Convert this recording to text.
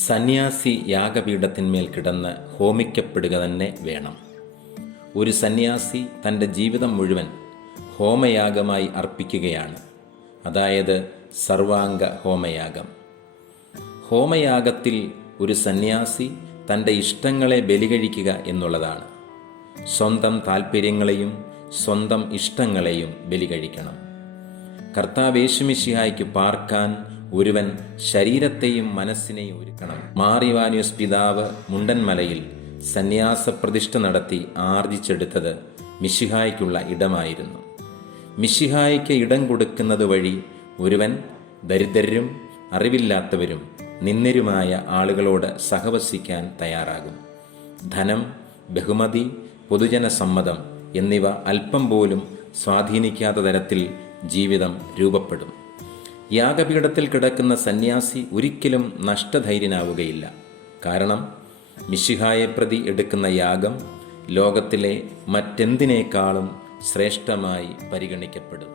സന്യാസി യാഗപീഠത്തിന്മേൽ കിടന്ന് ഹോമിക്കപ്പെടുക തന്നെ വേണം. ഒരു സന്യാസി തൻ്റെ ജീവിതം മുഴുവൻ ഹോമയാഗമായി അർപ്പിക്കുകയാണ്, അതായത് സർവാംഗ ഹോമയാഗം. ഹോമയാഗത്തിൽ ഒരു സന്യാസി തൻ്റെ ഇഷ്ടങ്ങളെ ബലികഴിക്കുക എന്നുള്ളതാണ്. സ്വന്തം താൽപ്പര്യങ്ങളെയും സ്വന്തം ഇഷ്ടങ്ങളെയും ബലികഴിക്കണം. കർത്താവ് യേശുമിശിഹായ്ക്ക് പാർക്കാൻ ഒരുവൻ ശരീരത്തെയും മനസ്സിനെയും ഒരുക്കണം. മാർ ഇവാനിയോസ് പിതാവ് മുണ്ടൻമലയിൽ സന്യാസ പ്രതിഷ്ഠ നടത്തി ആർജിച്ചെടുത്തത് മിശിഹായ്ക്കുള്ള ഇടമായിരുന്നു. മിശിഹായ്ക്ക് ഇടം കൊടുക്കുന്നത് വഴി ഒരുവൻ ദരിദ്രരും അറിവില്ലാത്തവരും നിന്ദ്യരുമായ ആളുകളോട് സഹവസിക്കാൻ തയ്യാറാകും. ധനം, ബഹുമതി, പൊതുജന സമ്മതം എന്നിവ അല്പം പോലും സ്വാധീനിക്കാത്ത തരത്തിൽ ജീവിതം രൂപപ്പെടും. യാഗപീഠത്തിൽ കിടക്കുന്ന സന്യാസി ഒരിക്കലും നഷ്ടധൈര്യനാവുകയില്ല. കാരണം മിശിഹായെ പ്രതി എടുക്കുന്ന യാഗം ലോകത്തിലെ മറ്റെന്തിനേക്കാളും ശ്രേഷ്ഠമായി പരിഗണിക്കപ്പെടും.